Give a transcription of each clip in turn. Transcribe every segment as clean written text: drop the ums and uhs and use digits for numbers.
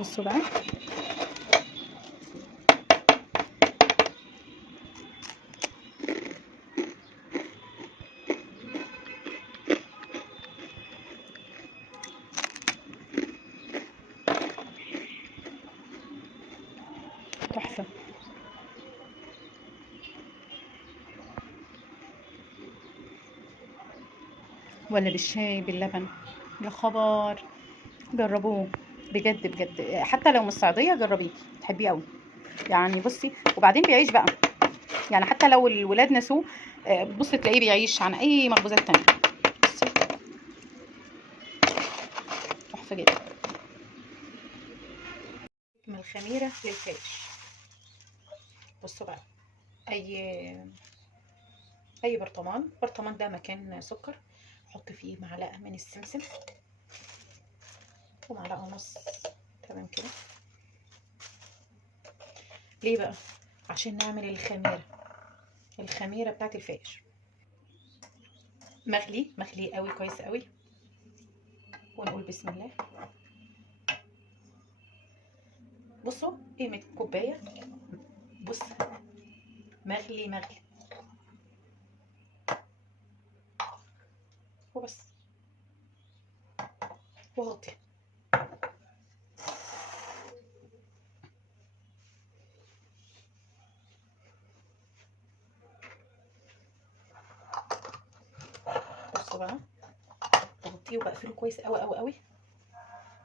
بصوا بقى تحفة. ولا بالشاي باللبن، يا خبر، جربوه بجد بجد، حتى لو مش صعيدية جربيه تحبيه قوي. يعني بصي، وبعدين بيعيش بقى، يعني حتى لو الولاد نسوه بصي تلاقيه بيعيش عن اي مخبوزات تانية. بصي تحفة جدا. من الخميرة للكاش. بصوا بقى، اي برطمان ده مكان سكر، حط فيه معلقة من السمسم ومعلقة ونص، تمام كده. ليه بقى؟ عشان نعمل الخميرة بتاعت الفاش. مغلي قوي كويس قوي، ونقول بسم الله. بصوا قيمة كوباية، بص، مغلي وبس، وغطي. بصوا بقى، بغطيه وبقفله كويس قوي قوي قوي،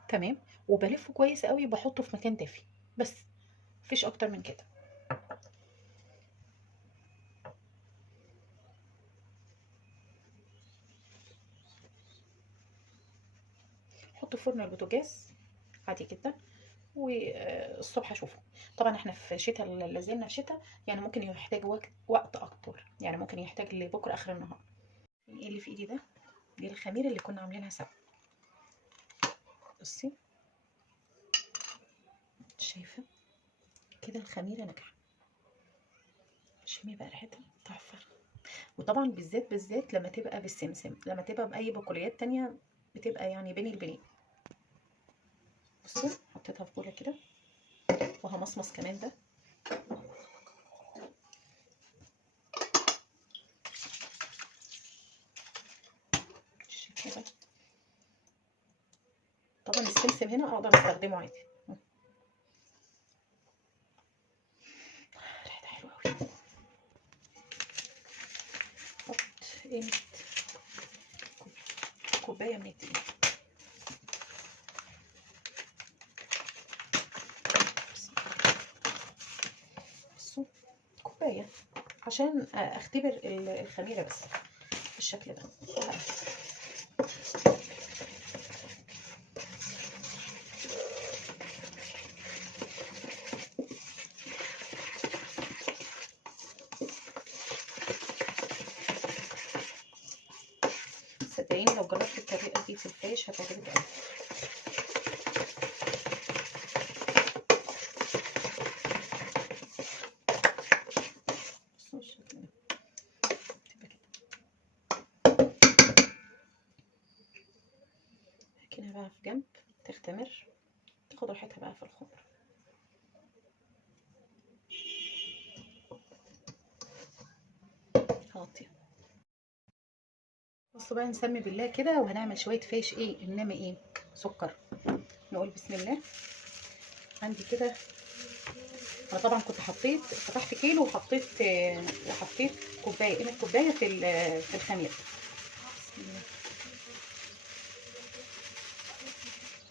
تمام. وبلفه كويس قوي وبحطه في مكان دافي، بس مفيش اكتر من كده. حطه في فرن البوتاجاز عادي جدا، والصبح اشوفه. طبعا احنا في شتاء، لازلنا في شتاء، يعني ممكن يحتاج وقت اكتر، يعني ممكن يحتاج لبكره اخر النهار. ايه اللي في ايدي ده؟ دي الخميره اللي كنا عاملينها سوا. بصي، شايفه كده الخميره ناجحه. شمي بقى ريحتها تحفه. وطبعا بالذات لما تبقى بالسمسم، لما تبقى باي بقوليات تانية بتبقى يعني بين البنين. بصوا حطيتها في بوله كده، وهمصمص كمان ده. كده طبعا السمسم هنا اقدر استخدمه عادي. ريحتها حلوه قوي. حط قيمه كوبايه من الدقيق. بصوا كوبايه، عشان اختبر الخميره بس بالشكل ده. صدقيني لو جربت الطريقه دي في الفيش هتعجبك قوي. بصوا الشكل ده تبقى كده. هركنها بقى في جنب تختمر، تاخد راحتها بقى في الخمر. هغطيها. بصوا بقى، نسمي بالله كده، وهنعمل شويه فيش. ايه انما ايه؟ سكر. نقول بسم الله. عندي كده، انا طبعا كنت فتحت كيلو وحطيت كوبايه، قيمه كوبايه في الخميره. بسم الله.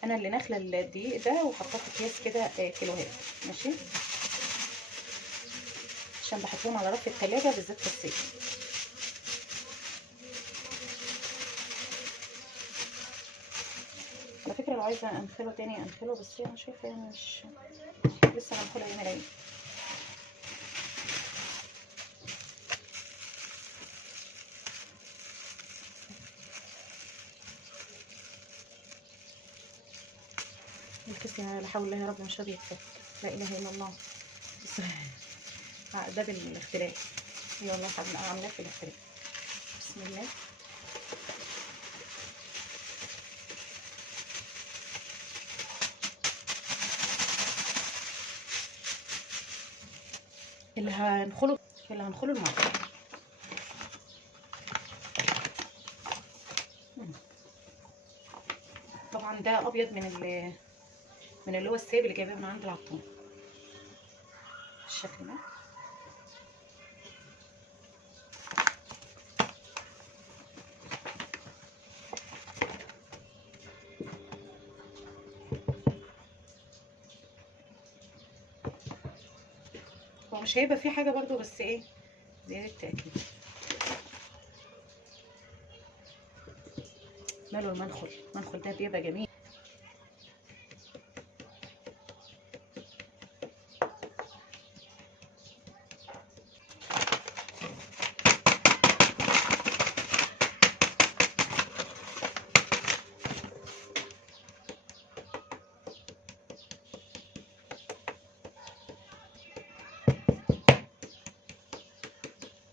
انا اللي ناخله الدقيق ده وحطاه في اكياس كده كيلوهات، ماشي، عشان بحطهم على رف التلاجة بالذات في الصيف. على فكره لو عايزه انخله تاني انخله، بس انا شايفه يعني مش لسه هنخله يوم العيد. الكيس لا حول الله يا رب، مش راضي يتفك. لا اله الا الله. بس ده بالاختلاف. يلا عاملاه في الاختلاف. بسم الله. اللي هنخله الميه. طبعا ده ابيض من اللي هو السايب اللي جايباه من عند العطار بالشكل ده. هو مش هيبقى فيه حاجه برضو، بس ايه زياده تاكيد. ماله المنخل ده بيبقى جميل.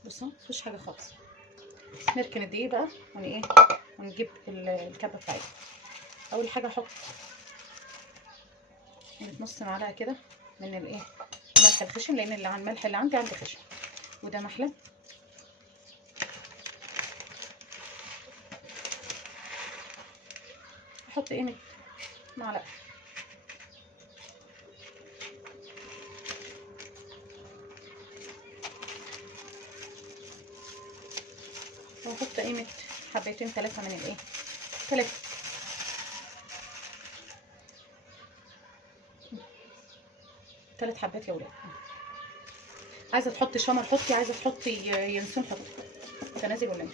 بصوا مفيش حاجه خالص. نركن الدقيق بقى ايه ونجيب الكبه بتاعتنا. اول حاجه احط نص معلقه كده من الايه ملح الخشن، لان الملح اللي عندي خشن. وده محلى. احط قيمه معلقه. واحط قيمه حبتين 3 من الايه 3 حبات يا ولاد. عايزه تحطي شمر حطي، عايزه تحطي ينسون حطي. تنازل ولا ايه؟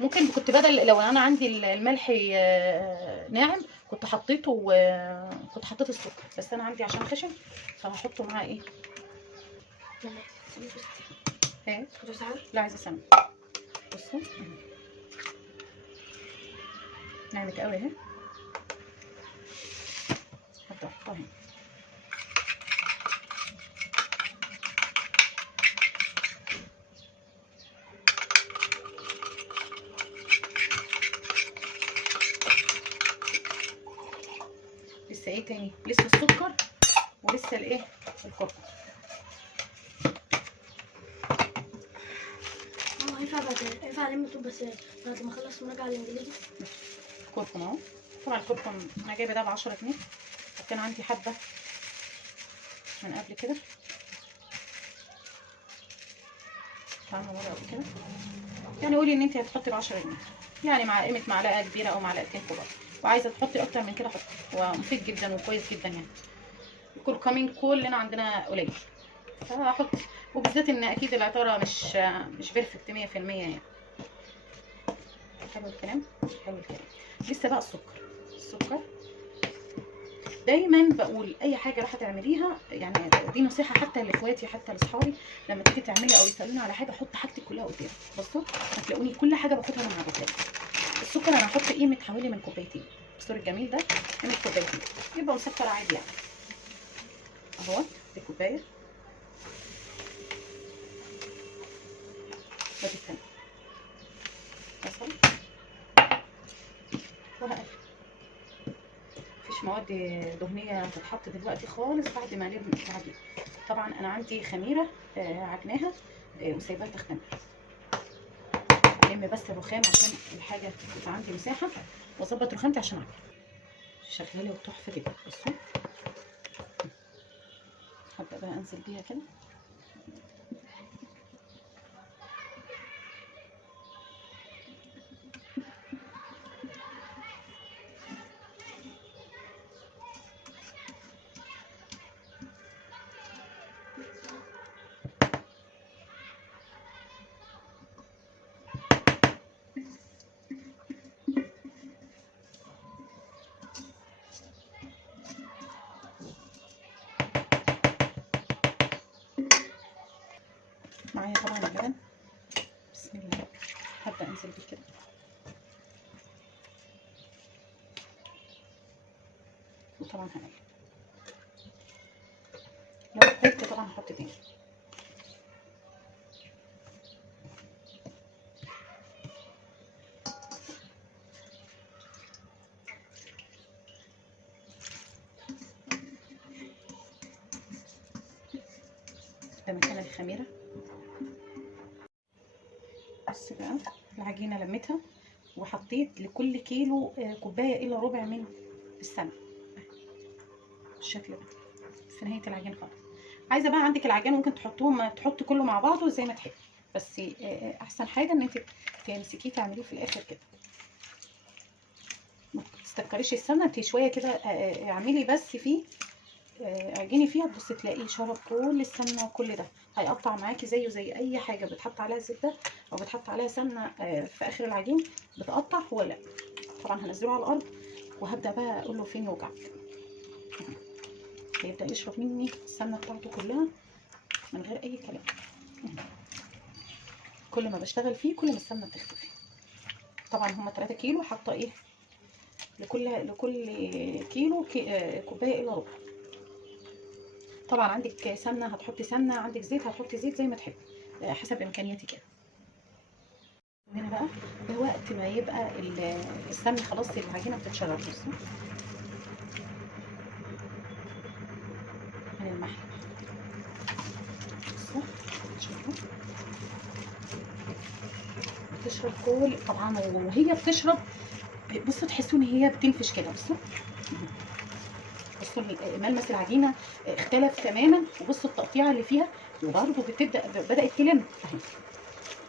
ممكن كنت بدل لو انا عندي الملح ناعم كنت حطيته كنت حطيت السكر، بس انا عندي عشان خشن فهحطه معاه ايه. ايه لا عايزه سمنه. بصوا نعمت قوي اهي. هحطها هنا. لسه ايه تاني؟ لسه السكر ولسه الايه الكركم. ينفع الم الطوب بس بعد ما اخلص المراجعه الانجليزي. كركم اهو. طبعا الكركم انا جايبه ده ب10 جنيه، كان عندي حبه من قبل كده. تعالوا ورا كده. يعني قولي ان انت هتحطي ب10 جنيه، يعني مع قيمه معلقه كبيره او معلقتين كبار. وعايزه تحطي اكتر من كده حطي، ومفيد جدا وكويس جدا. يعني الكركمين كلنا عندنا قليل فهحط، وبالذات ان اكيد العطاره مش بيرفكت 100% يعني. حلو الكلام حلو الكلام. لسه بقى السكر دايما بقول اي حاجه راح تعمليها، يعني دي نصيحه حتى لاخواتي حتى لاصحابي، لما تيجي تعملي او يسالوني على حاجه حط حاجتك كلها قدام. بصوا هتلاقوني كل حاجه باخدها من على الغساله. السكر انا هحط قيمه حوالي من كوبايتين. السكر الجميل ده قيمه كوبايتين، يبقى مسكر عادي يعني. اهو دي كوبايه. وادي الثانيه بصل وهقلب. مفيش مواد دهنيه هتتحط دلوقتي خالص بعد ما نرمي العجينه. طبعا انا عندي خميره عجناها وسايباها تختمر. الم بس الرخام عشان الحاجه يبقى عندي مساحه، واظبط رخامتي عشان اعمل شغاله وتحفه جدا. بصوا هبدا بقى انزل بيها كده. معايا طبعا اللبن. بسم الله. هبدا انزل بيه كده. وطبعا هقلب. لو احتجت طبعا هحط تاني. ده مكان الخميره. بس بقى العجينه لميتها، وحطيت لكل كيلو كوبايه الا ربع من السمنه بالشكل ده في نهايه العجين خالص. عايزه بقى عندك العجين ممكن تحطي كله مع بعضه زي ما تحبي، بس احسن حاجه ان انت تمسكيه تعمليه في الاخر كده. ما تستكريش السمنه، انت شويه كده اعملي بس فيه عجيني فيها، تبصي تلاقيه شرب كل السمنه وكل ده. هيقطع معاكي زيه زي اي حاجه بتحط عليها زبده او بتحط عليها سمنه في اخر العجين بتقطع. هو لا، طبعا هنزله على الارض وهبدا بقى اقول له فين يوجعك. هيبدا يشرب مني السمنه بتاعته كلها من غير اي كلام. كل ما بشتغل فيه كل ما السمنه بتختفي. طبعا هما 3 كيلو، حاطه ايه لكل كيلو كوبايه الا ربع. طبعا عندك سمنه هتحطي سمنه، عندك زيت هتحطي زيت زي ما تحبي حسب امكانياتك يعني. هنا بقى ده وقت ما يبقى السمنه خلاص العجينه بتتشرب. بصوا من المحل، بصوا بتشرب كل طبعا، وهي بتشرب بصوا تحسوا ان هي بتنفش كده. بصوا ملمس العجينه اختلف تماما، وبصوا التقطيعه اللي فيها، وبرده بدات تلم اهي.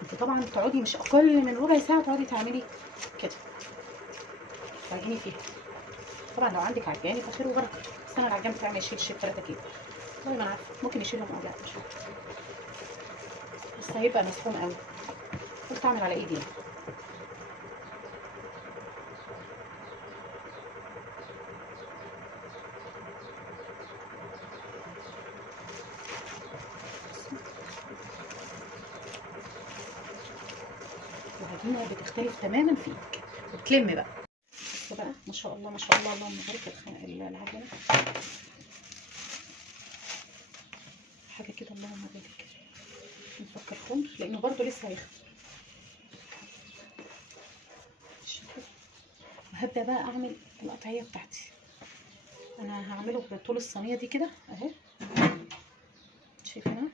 انت طبعا بتقعدي مش اقل من ربع ساعه تقعدي تعملي كده تعجني فيها. طبعا لو عندك عجان يبقى خير وبركه، بس انا العجان بتاعي ما يشيلش 3 كيلو. والله ما انا عارفه، ممكن يشيلهم او لا مش عارفه، بس هيبقى مسحوم قوي. قلت اعمل على ايدي يعني. العجينه بتختلف تماما فيك، بتلم بقى. بصوا بقى ما شاء الله ما شاء الله، اللهم بارك العجينه حاجه كده اللهم بارك. نفكر خمر لانه برضو لسه هيخمر. وهبدا بقى اعمل القطعيه بتاعتي. انا هعمله بطول الصينيه دي كده اهي، شايفينها؟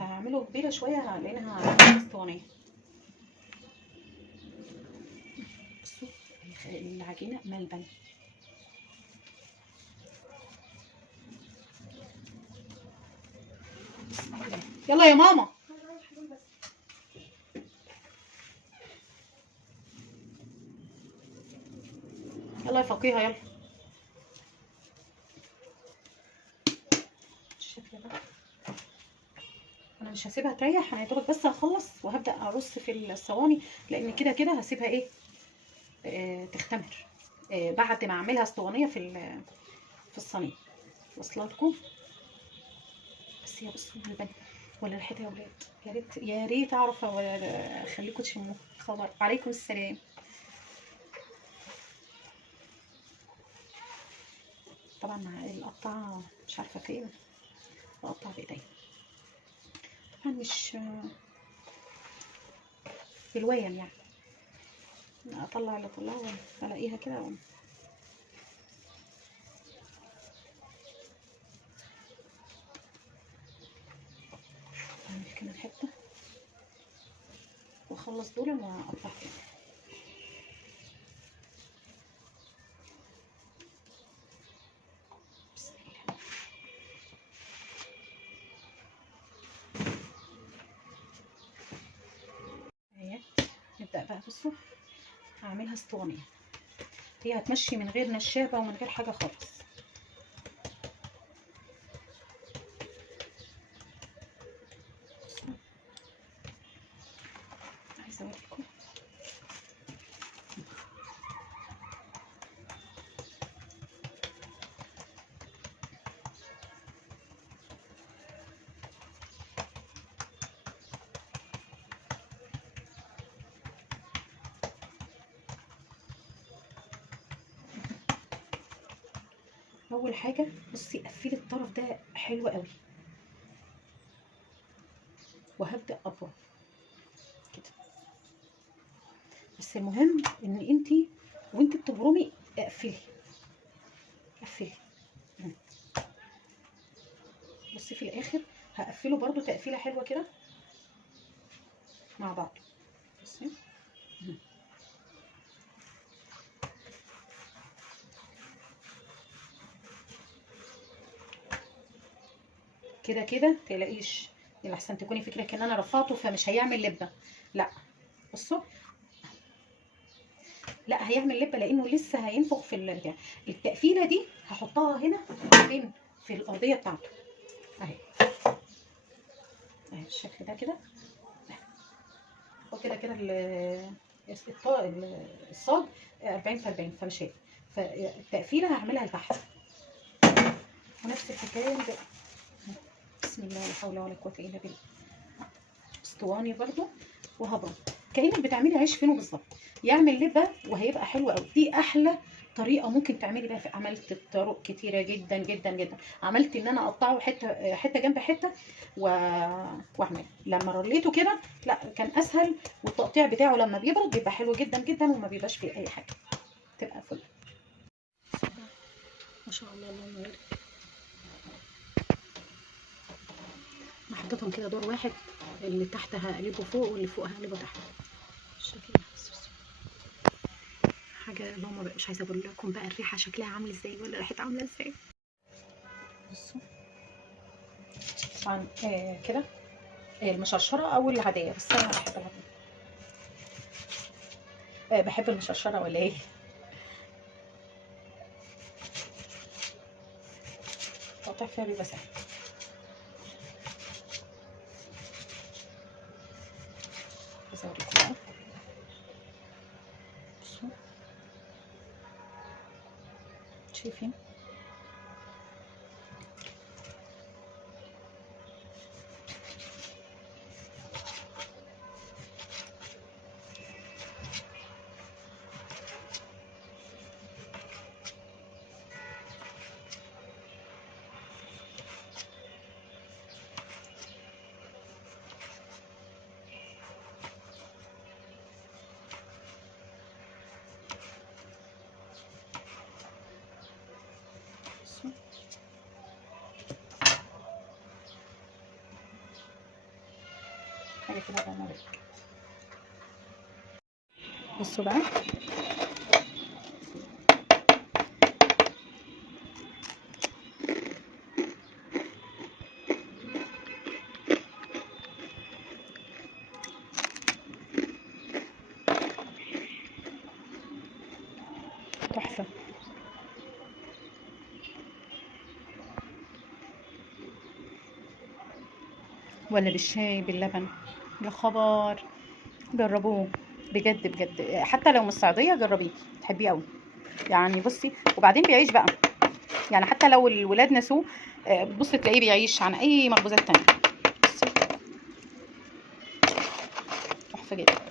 هعمله كبيره شويه لانها اسطوانيه. بصوا العجينه ملبن. يلا يا ماما، يلا يا فقيهه يلا. بالشكل ده انا مش هسيبها تريح، انا يا دوبك بس هخلص وهبدا ارص في الصواني، لان كده كده هسيبها ايه تختمر بعد ما اعملها اسطوانيه في الصينيه. واصله لكم؟ بس هي بصوا البن ولا ريحتها يا ولاد، يا ريت يا ريت اعرف اخليكم تشموها. خبر عليكم السلام. طبعا القطعه مش عارفه فين، بقطع بايديا طبعا مش بالويم يعني. اطلع اللي اطلعه والاقيها كده اعمل كمان حته واخلص دول واقطع تاني. بسم الله. اهي نبدا بقى. بصوا هعملها اسطوانيه، هي هتمشي من غير نشابه ومن غير حاجه خالص. عايزه اوريكم اول حاجه. بصي قفلي الطرف ده حلو قوي، وهبدا ابرم كده. بس المهم ان انتي وانتي بتبرمي اقفلي قفلي. بصي في الاخر هقفله برضو تقفيله حلوه كده مع بعض. بصي كده كده تلاقيش احسن تكوني فكرك ان انا رفعته فمش هيعمل لبه. لا بصوا، لا هيعمل لبه لانه لسه هينفخ في البتاع. التقفيله دي هحطها هنا فين؟ في الارضيه بتاعته اهي. اهي بالشكل ده كده. هو كده كده الصاج 40 في 40 فمش هيك. فالتقفيله هعملها لتحت ونفس الحكايه بقى. بسم الله ولا حول ولا قوه الا بالله. اسطواني برضو وهبرد كأنك بتعملي عيش فينو بالظبط، يعمل لبه وهيبقى حلو قوي. دي احلى طريقه ممكن تعملي بيها. عملت طرق كتيره جدا جدا جدا. عملت ان انا اقطعه حته حته جنب حته واعمل. لما رليته كده لا كان اسهل، والتقطيع بتاعه لما بيبرد بيبقى حلو جدا جدا وما بيبقاش فيه اي حاجه، تبقى فل. ما شاء الله اللهم بارك. انا حطيتهم كده دور واحد، اللي تحت هقلبه فوق واللي فوق هقلبه تحت بالشكل ده. حاجه اللهم بقى مش عايزه اقول لكم بقى الريحه شكلها عامل ازاي ولا ريحتها عامله ازاي. بصوا طبعا كده المشرشره او العاديه، بس انا بحب العاديه. بحب المشرشره ولا ايه؟ التقطيع فيها بيبقى سهل. عايزه اوريكم بقى. بصوا شايفين حاجه كده اللهم بارك. بصوا بقى تحفه. ولا بالشاي باللبن، يا خبر جربوه بجد بجد. حتى لو مش صعيديه جربيه تحبيه قوي. يعني بصي وبعدين بيعيش بقى، يعني حتى لو الولاد نسوه بصي تلاقيه بيعيش عن اي مخبوزات تانية. بصي تحفه جدا.